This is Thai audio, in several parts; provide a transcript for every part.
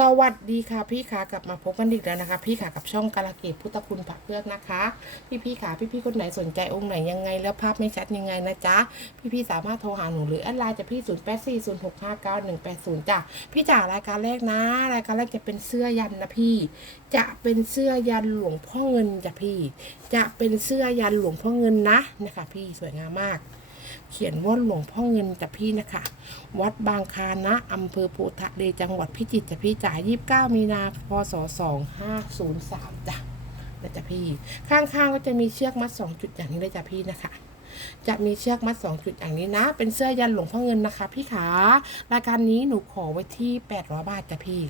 สวัสดีค่ะพี่ขากลับมาพบกันอีกแล้วนะคะ พี่ขากับช่องกาลเกตพุทธคุณผักเพือกนะคะ พี่พี่ขาพี่พี่คนไหนสนใจองค์ไหนยังไง แล้วภาพไม่ชัดยังไงนะจ๊ะพี่พี่สามารถโทรหาหนูหรือแอดไลน์จะพี่ศูนย์แปดสี่ศูนย์หกห้าเก้าหนึ่งแปดศูนย์จ้ะพี่จ๋ารายการแรกนะ รายการแรกจะเป็นเสื้อยันนะพี่ จะเป็นเสื้อยันหลวงพ่อเงินจ้ะพี่ จะเป็นเสื้อยันหลวงพ่อเงินนะนะคะ พี่สวยงามมาก เขียนว่าหลวงพ่อเงินจ้ะพี่นะคะ วัดบางคานะอำเภอโพธะเลจังหวัดพิจิตรจ้ะพี่จ๋า29มีนาพศ2503จ้ะนะจ๊ะพี่ ข้างๆก็จะมีเชือกมัด2จุดอย่างนี้เลยจ้ะพี่นะคะ จะมีเชือกมัด 2 จุดอย่างนี้นะ เป็นเสื้อยันหลวงพ่อเงินนะคะ พี่ขารายการนี้หนูขอไว้ที่ 800 บาทจ้ะพี่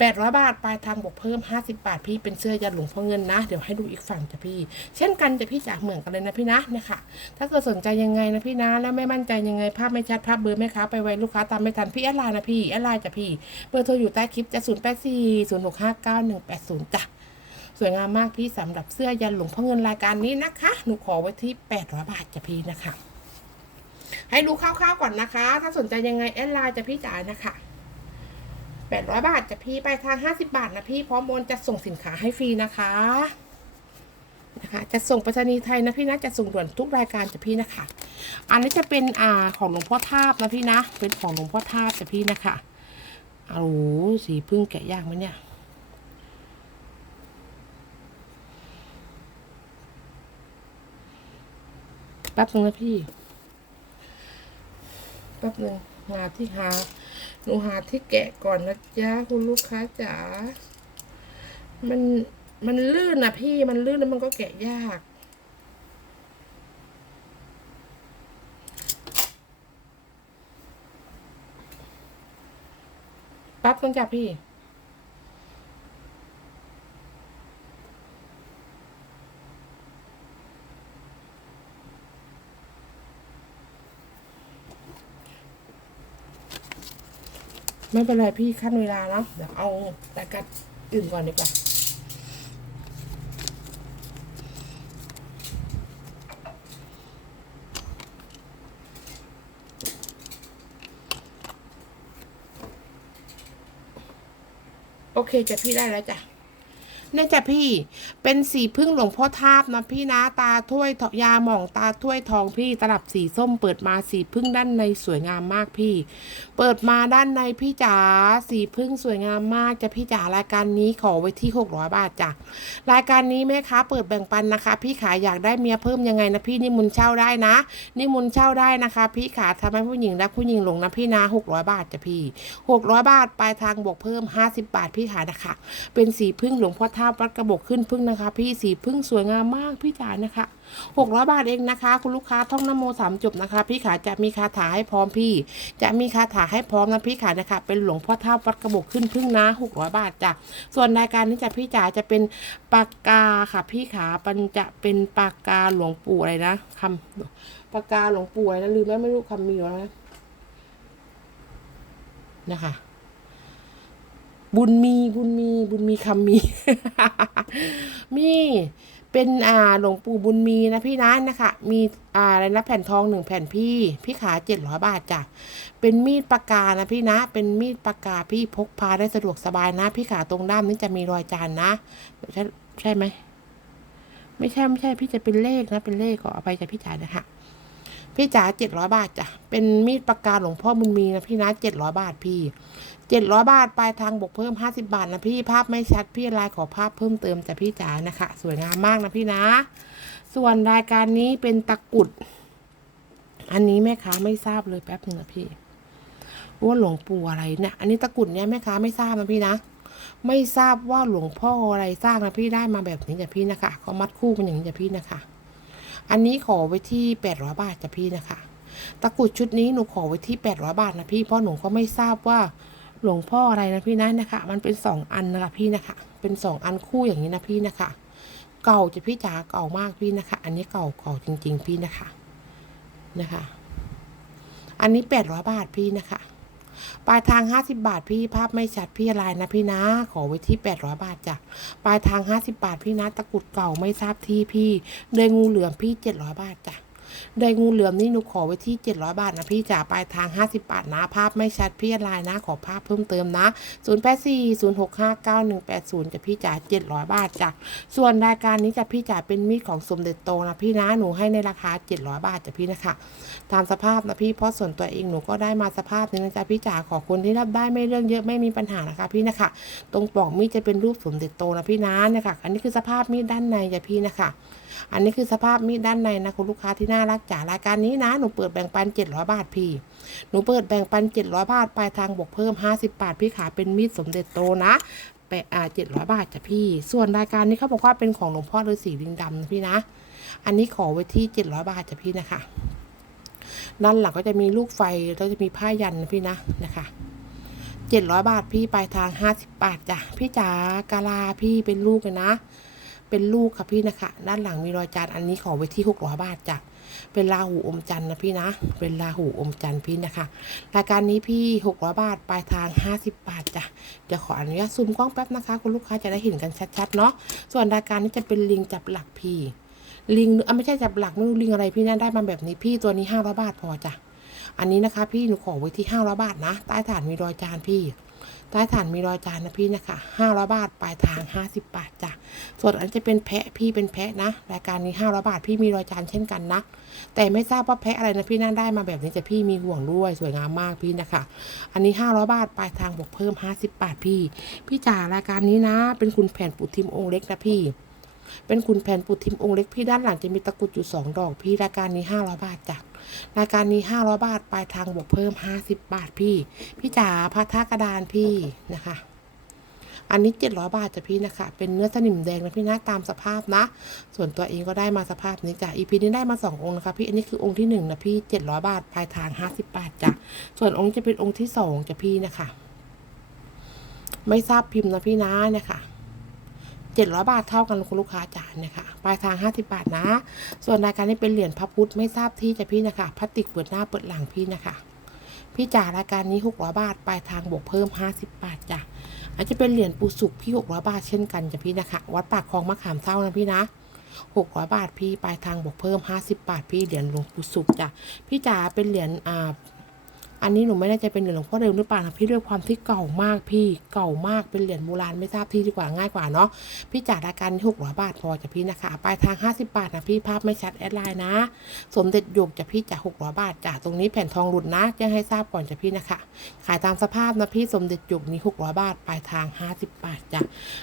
800 บาทปลายทางบวกเพิ่ม 50 บาทพี่เป็นเสื้อยันหลวงพ่อเงินนะ เดี๋ยวให้ดูอีกฝั่งจ้ะพี่ เช่นกันจ้ะพี่จ๋าเหมือนกันเลยนะพี่นะเนี่ยค่ะ ถ้าเกิดสนใจยังไงนะพี่นะ แล้วไม่มั่นใจยังไงภาพไม่ชัดภาพเบอร์แม่ค้าไปไวลูกค้าตามไม่ทันพี่แอดไลน์นะพี่แอดไลน์จ้ะพี่ เบอร์โทรอยู่ใต้คลิปจะ0 8 4 0 6 5 9 1 8 0จ้ะ สวยงามมากพี่สำหรับเสื้อยันหลวงพ่อเงินรายการนี้นะคะ หนูขอไว้ที่800บาทจะพี่นะคะ ให้ดูคร่าวๆก่อนนะคะ ถ้าสนใจยังไงแอดไลน์จะพี่จ่ายนะคะ800บาทจะพี่ไปทาง50บาทนะพี่พร้อมโอนจะส่งสินค้าให้ฟรีนะคะนะคะจะส่งไปรษณีย์ไทยนะพี่นะจะส่งด่วนทุกรายการจะพี่นะคะ อันนี้จะเป็นอ่าของหลวงพ่อทาบนะพี่นะ เป็นของหลวงพ่อทาบจะพี่นะคะโอ้โหสีพึ่งแกะยากไหมเนี่ย ป๊บนึงนะพี่แป๊บนึงหาที่หา หนูหาที่แกะก่อนนะจ๊ะคุณลูกค้าจ๋า มันมันลื่นนะพี่มันลื่นแล้วมันก็แกะยากแป๊บนึงจ้ะพี่ ไม่เป็นไรพี่ขั้นเวลาเนาะเดี๋ยวเอาแต่กัดอื่นก่อนดีกว่าโอเคจะพี่ได้แล้วจ้ะ เนี่ยจ้ะพี่ เป็นสีพึ่งหลวงพ่อทาบนะพี่นะ ตาถ้วยยาหม่องตาถ้วยทองพี่ ตลับสีส้มเปิดมาสีพึ่งด้านในสวยงามมากพี่ เปิดมาด้านในพี่จ๋าสีพึ่งสวยงามมากจ้ะพี่จ๋ารายการนี้ขอไว้ที่600บาทจ้ะรายการนี้แม่ค้าเปิดแบ่งปันนะคะ พี่ขาอยากได้เมียเพิ่มยังไงนะพี่นิมนต์เช่าได้นะ นิมนต์เช่าได้นะคะ พี่ขาทำให้ผู้หญิงรักผู้หญิงหลงนะพี่นะ600 บาทจ้ะพี่600 บาทปลายทางบวกเพิ่ม 50 บาทพี่ขานะคะ เป็นสีพึ่งหลวงพ่อทาวัดกระบอกขึ้นพึ่งนะคะ พี่สีพึ่งสวยงามมากพี่จ๋านะคะ600บาทเองนะคะ คุณลูกค้าท่องนโมสามจบนะคะ พี่ขาจะมีคาถาให้พร้อมพี่ จะมีคาถาให้พร้อมนะพี่ขานะคะ เป็นหลวงพ่อท่าวัดกระบอกขึ้นพึ่งนะ600บาทจ้ะส่วนรายการนี้จะพี่จ๋าจะเป็นปากกาค่ะ พี่ขามันจะเป็นปากกาหลวงปู่อะไรนะคำปากกาหลวงปู่อะไรนะลืมแล้วไม่รู้คำมีอยู่แล้วนะนะคะ บุญมีบุญมีบุญมีคำมี มีเป็นอ่าหลวงปู่บุญมีนะพี่นะนะคะ มีอ่าอะไรนะแผ่นทองหนึ่งแผ่นพี่พี่ขาเจ็ดร้อยบาทจ้ะเป็นมีดปากกานะพี่นะ เป็นมีดปากกาพี่พกพาได้สะดวกสบายนะ พี่ขาตรงด้ามนี้จะมีรอยจานนะใช่ใช่ไหมไม่ใช่ไม่ใช่พี่จะเป็นเลขนะเป็นเลขขออภัยจากพี่จ๋านะคะ พี่จ๋าเจ็ดร้อยบาทจ้ะ เป็นมีดปากกาหลวงพ่อบุญมีนะพี่นะเจ็ดร้อยบาทพี่เจ็ดร้อยบาทปลายทางบวกเพิ่มห้าสิบาทนะพี่ภาพไม่ชัดพี่ลน์ขอภาพเพิ่มเติมจากพี่จ๋านะคะ สวยงามมากนะพี่นะ ส่วนรายการนี้เป็นตะกุด อันนี้แม่ค้าไม่ทราบเลยแป๊บหนึงนะพี่ว่าหลวงปู่อะไรเนี่ยอันนี้ตะกุดเนี่ยแม่ค้าไม่ทราบนะพี่นะไม่ทราบว่าหลวงพ่ออะไรสร้างนะพี่ได้มาแบบนี้จ้ะพี่นะคะเขามัดคู่เป็นอย่างนี้จ้ะพี่นะคะ อันนี้ขอไว้ที่แปดร้อยบาทจ้ะพี่นะคะ ตะกรุดชุดนี้หนูขอไว้ที่แปดร้อยบาทนะพี่ เพราะหนูก็ไม่ทราบว่าหลวงพ่ออะไรนะพี่นะนะคะ มันเป็นสองอันนะคะพี่นะคะ เป็นสองอันคู่อย่างนี้นะพี่นะคะ เก่าจะพี่จ๋าเก่ามากพี่นะคะ อันนี้เก่าเก่าจริง ๆ พี่นะคะนะคะ อันนี้แปดร้อยบาทพี่นะคะ ปลายทางห้าสิบาทพี่ภาพไม่ชัดพี่อะไรนะพี่นะ ขอไว้ที่แปดร้อยบาทจ้ะปลายทางห้าสิบาทพี่นะตะกุดเก่าไม่ทราบที่พี่เดยงูเหลือมพี่เจ็ดร้อยบาทจ้ะ ไดงูเหลือมนี่หนูขอไว้ที่ 700 บาทนะพี่จ๋าปลายทาง 50 บาทนะ ภาพไม่ชัดพี่อะไรนะ ขอภาพเพิ่มเติมนะ 0840659180จะพี่จ๋า700 บาทจ้ะส่วนรายการนี้จะพี่จ๋าเป็นมีดของสมเด็จโตนะพี่นะหนูให้ในราคา 700 บาทจะพี่นะคะตามสภาพนะพี่เพราะส่วนตัวเองหนูก็ได้มาสภาพนี้นะจ๊ะพี่จ๋าขอคนที่รับได้ไม่เรื่องเยอะไม่มีปัญหานะคะพี่นะคะ ตรงปลอกมีดจะเป็นรูปสมเด็จโตนะพี่นะนี่ยค่ะอันนี้คือสภาพมีดด้านในจ้ะพี่นะคะอันนี้คือสภาพมีดด้านในนะคุณลูกค้าที่น่ารักจ๋ารายการนี้นะหนูเปิดแบ่งปัน 700 บาทพี่ หนูเปิดแบ่งปัน 700 บาทปลายทางบวกเพิ่ม 50 บาทพี่ขาเป็นมีดสมเด็จโตนะแปะอ่า700บาทจ้ะพี่ ส่วนรายการนี้เขาบอกว่าเป็นของหลวงพ่อฤาษีลิงดำนะพี่นะ อันนี้ขอไว้ที่700บาทจ้ะพี่นะคะ ด้านหลังก็จะมีลูกไฟแล้วจะมีผ้ายันนะพี่นะนะคะเจ็ดร้อยบาทพี่ปลายทางห้าสิบบาทจ้ะพี่จ๋ากาลาพี่เป็นลูกเลยนะ เป็นลูกค่ะพี่นะคะ ด้านหลังมีรอยจานอันนี้ขอไว้ที่หกร้อยบาทจ้ะเป็นลาหูอมจันทร์นะพี่นะ เป็นลาหูอมจันทร์พี่นะคะรายการนี้พี่หกร้อยบาทปลายทางห้าสิบบาทจ้ะเดี๋ยวขออนุญาตซูมกล้องแป๊บนะคะ คุณลูกค้าจะได้เห็นกันชัดๆเนาะส่วนรายการนี้จะเป็นลิงจับหลักพี่ ลิงอะไม่ใช่จับหลักไม่รู้ลิงอะไรพี่นั่นได้มาแบบนี้พี่ตัวนี้ห้าร้อยบาทพอจ้ะอันนี้นะคะ พี่หนูขอไว้ที่ห้าร้อยบาทนะใต้ฐานมีรอยจานพี่ ใต้ฐานมีรอยจานนะพี่นะคะห้าร้อยบาท ปลายทางห้าสิบบาทจ้ะ ส่วนอันจะเป็นแพะพี่เป็นแพะนะ รายการนี้ห้าร้อยบาทพี่มีรอยจานเช่นกันนะ แต่ไม่ทราบว่าแพะอะไรนะพี่นั่าได้มาแบบนี้จะพี่มีห่วงด้วยสวยงามมากพี่นะคะ อันนี้ห้าร้อยบาท ปลายทางบวกเพิ่มห้าสิบบาทพี่ พี่จ๋ารายการนี้นะ เป็นคุณแผ่นปูทิมองเล็กนะพี่ เป็นคุณแผ่นปูทิมองค์เล็กพี่ด้านหลังจะมีตะกรุดอยู่สองดอกพี่รายการนี้ห้าร้อยบาทจ้ะรายการนี้ห้าร้อยบาท ปลายทางบวกเพิ่มห้าสิบบาทพี่ พี่จ๋าพระท่ากระดานพี่นะคะ อันนี้เจ็ดร้อยบาทจ้ะพี่นะคะ เป็นเนื้อสนิมแดงนะพี่นะตามสภาพนะ ส่วนตัวเองก็ได้มาสภาพนี้จ้ะอีพีนี้ได้มาสององค์นะคะพี่อันนี้คือองค์ที่หนึ่งนะพี่เจ็ดร้อยบาท ปลายทางห้าสิบบาทจ้ะส่วนองค์จะเป็นองค์ที่สองจ้ะพี่นะคะ ไม่ทราบพิมพ์นะพี่นะเนี่ยค่ะ เจ็ดร้อยบาทเท่ากันคุณลูกค้าจ่ายเนี่ยค่ะปลายทางห้าสิบาทนะ ส่วนรายการนี้เป็นเหรียญพระพุทธไม่ทราบที่จะพี่นะคะพลาสติกเปิดหน้าเปิดหลังพี่นะคะ พี่จ่ายรายการนี้หกร้อยบาท ปลายทางบวกเพิ่มห้าสิบบาทจ้ะอาจจะเป็นเหรียญปูสุกพี่หกร้อยบาทเช่นกันจ้ะพี่นะคะ วัดปากคลองมะขามเท่านะพี่นะหกร้อยบาทพี่ปลายทางบวกเพิ่มห้าสิบบาทพี่เหรียญหลวงปู่สุกจ้ะพี่จ๋าเป็นเหรียญอ่า อันนี้หนูไม่แน่ใจเป็นเหรียญหลวงพ่อเดิมหรือเปล่านะพี่ด้วยความที่เก่ามากพี่เก่ามากเป็นเหรียญโบราณไม่ทราบที่ดีกว่าง่ายกว่าเนาะพี่จ่ายราการหกร้อยบาทพอจะพี่นะคะปลายทางห้าสิบาทนะพี่ภาพไม่ชัดแอดไลน์นะ สมเด็จหยกจะพี่จ่ายหกร้อยบาทจ่าตรงนี้แผ่นทองหลุดนะแจ้งให้ทราบก่อนจะพี่นะคะ ขายตามสภาพนะพี่สมเด็จหยกนี้หกร้อยบาทปลายทางห้าสิบบาทจ้ะ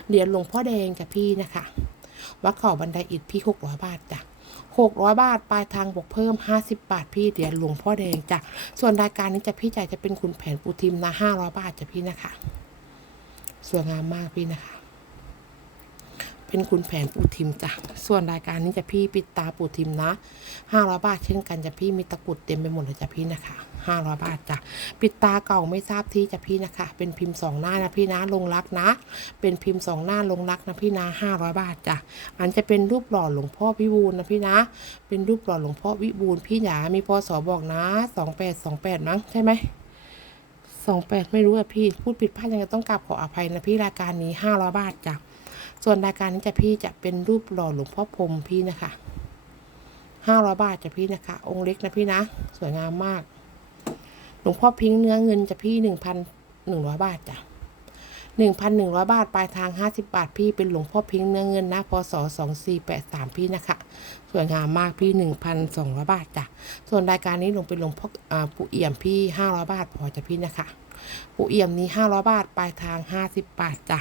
เหรียญหลวงพ่อแดงจะพี่นะคะวัดเข่าบันไดอิฐพี่หกร้อยบาทจ้ะ หกร้อยบาท ปลายทางบวกเพิ่มห้าสิบบาท พี่เหรียญหลวงพ่อแดงจ้ะ ส่วนรายการนี้จะพี่จ่ายจะเป็นคุณแผนปูทิมนะห้าร้อยบาทจ้ะพี่นะคะ สวยงามมากพี่นะคะ เป็นคุณแผนปูทิมจ้ะ ส่วนรายการนี้จะพี่ปิดตาปูทิมนะห้าร้อยบาทเช่นกันจะพี่มีตะกรุดเต็มไปหมดเลยจ้ะพี่นะคะ ห้าร้อยบาทจ้ะปิดตาเก่าไม่ทราบที่จะพี่นะคะ เป็นพิมพ์สองหน้านะพี่นะลงรักนะ เป็นพิมพ์สองหน้าลงรักนะพี่นะห้าร้อยบาทจ้ะอันจะเป็นรูปหล่อหลวงพ่อวิบูลนะพี่นะ เป็นรูปหล่อหลวงพ่อวิบูลพี่หยามีพศบอกนะสองแปดสองแปดมั้งใช่ไหมสองแปดไม่รู้อะพี่ พูดผิดพลาดยังไงต้องกราบขออภัยนะพี่รายการนี้ห้าร้อยบาทจ้ะส่วนรายการนี้จะพี่จะเป็นรูปหล่อหลวงพ่อพรมพี่นะคะห้าร้อยบาทจ้ะพี่นะคะ องค์เล็กนะพี่นะ สวยงามมาก ลวงพ่อพิงค์เนื้อเงินจะพี่หนึ่งพันหนึ่งร้อยบาทจ้ะ หนึ่งพันหนึ่งร้อยบาท ปลายทางห้าสิบาท พี่เป็นหลวงพ่อพิงเนื้อเงินนะพศสองสี่แปดสามพี่นะคะ สวยงามมากพี่หนึ่งพันสองร้อยบาทจ้ะ ส่วนรายการนี้ลงเป็นหลวงพ่อปู่เอี่ยมพี่ห้าร้อยบาท พอจะพี่นะคะ ปู่เอี่ยมนี้ห้าร้อยบาท ปลายทางห้าสิบบาทจ้ะ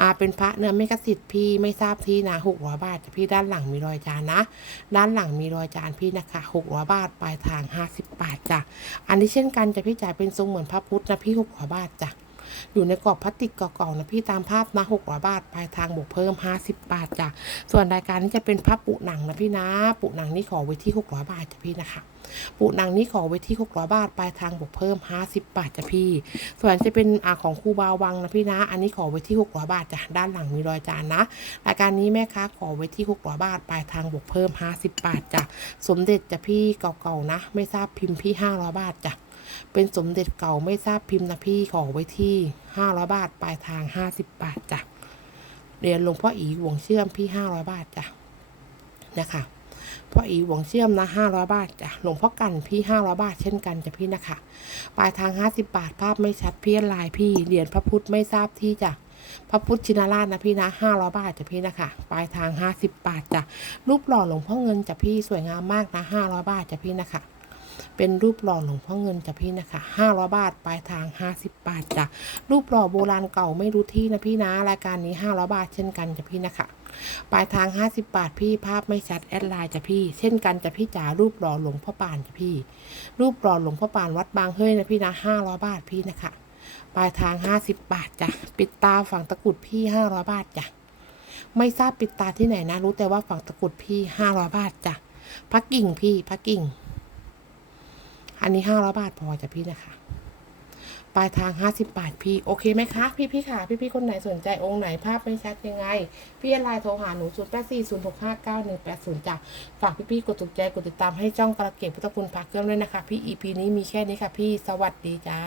อาเป็นพระเนื้อไม่กระสิทธิ์พี่ไม่ทราบที่นะหกร้อยบาทจ้ะพี่ด้านหลังมีรอยจานนะ ด้านหลังมีรอยจานพี่นะคะหกร้อยบาทปลายทางห้าสิบบาทจ้ะอันนี้เช่นกันจะพี่จ่ายเป็นทรงเหมือนพระพุทธนะพี่หกร้อยบาทจ้ะ อยู่ในกรอบพลาสติกเก่าๆนะพี่ตามภาพนะหกร้อยบาทปลายทางบวกเพิ่มห้าสิบบาทจ้ะส่วนรายการนี้จะเป็นพระปุหนังนะพี่นะปุหนังนี่ขอไว้ที่หกร้อยบาทจ้ะพี่นะคะปุหนังนี่ขอไว้ที่หกร้อยบาท ปลายทางบวกเพิ่มห้าสิบบาทจ้ะพี่ ส่วนจะเป็นอาของครูบาวังนะพี่นะ อันนี้ขอไว้ที่หกร้อยบาทจ้ะ ด้านหลังมีรอยจานนะ รายการนี้แม่ค้าขอไว้ที่หกร้อยบาท ปลายทางบวกเพิ่มห้าสิบบาทจ้ะ สมเด็จจะพี่เก่าๆนะ ไม่ทราบพิมพ์พี่ห้าร้อยบาทจ้ะ เป็นสมเด็จเก่าไม่ทราบพิมพ์นะพี่ขอไว้ที่ห้าร้อยบาท ปลายทางห้าสิบบาทจ้ะเหรียญหลวงพ่ออีหวงเชื่อมพี่ห้าร้อยบาทจ้ะนะคะพ่ออีหวงเชื่อมนะห้าร้อยบาทจ้ะหลวงพ่อกันพี่ห้าร้อยบาทเช่นกันจ้ะพี่นะคะปลายทางห้าสิบบาทภาพไม่ชัดพี่ลายพี่เหรียญพระพุทธไม่ทราบที่จ้ะพระพุทธชินราชนะพี่นะห้าร้อยบาทจ้ะพี่นะคะปลายทางห้าสิบบาทจ้ะรูปหล่อหลวงพ่อเงินจ้ะพี่สวยงามมากนะห้าร้อยบาทจ้ะพี่นะคะ เป็นรูปหล่อหลวงพ่อเงินจ้ะพี่นะคะห้าร้อยบาทปลายทางห้าสิบบาทจ้ะรูปหล่อโบราณเก่าไม่รู้ที่นะพี่นะรายการนี้ห้าร้อยบาทเช่นกันจ้ะพี่นะคะปลายทางห้าสิบบาทพี่ภาพไม่ชัดแอดไลน์จ้ะพี่ เช่นกันจ้ะพี่จ๋ารูปหล่อหลวงพ่อปานจ้ะพี่ รูปหล่อหลวงพ่อปานวัดบางเฮ้ยนะพี่นะห้าร้อยบาทพี่นะคะปลายทางห้าสิบบาทจ้ะ ปิดตาฝั่งตะกุดพี่ห้าร้อยบาทจ้ะ ไม่ทราบปิดตาที่ไหนนะ รู้แต่ว่าฝั่งตะกุดพี่ห้าร้อยบาทจ้ะ พักกิ่งพี่ พักกิ่ง อันนี้ห้าร้อยบาทพอจ้ะพี่นะคะ ปลายทางห้าสิบบาทพี่ โอเคไหมคะ พี่พี่ค่ะพี่พี่คนไหนสนใจองค์ไหนภาพไม่ชัดยังไง พี่ไลน์โทรหาหนูศูนย์แปดสี่ศูนย์หกห้าเก้าหนึ่งแปดศูนย์จ้ะฝากพี่พี่กดถูกใจกดติดตามให้จ้องกระเก็บพุทธคุณพักเครื่องด้วยนะคะ พี่อีพีนี้มีแค่นี้ค่ะ พี่สวัสดีจ้า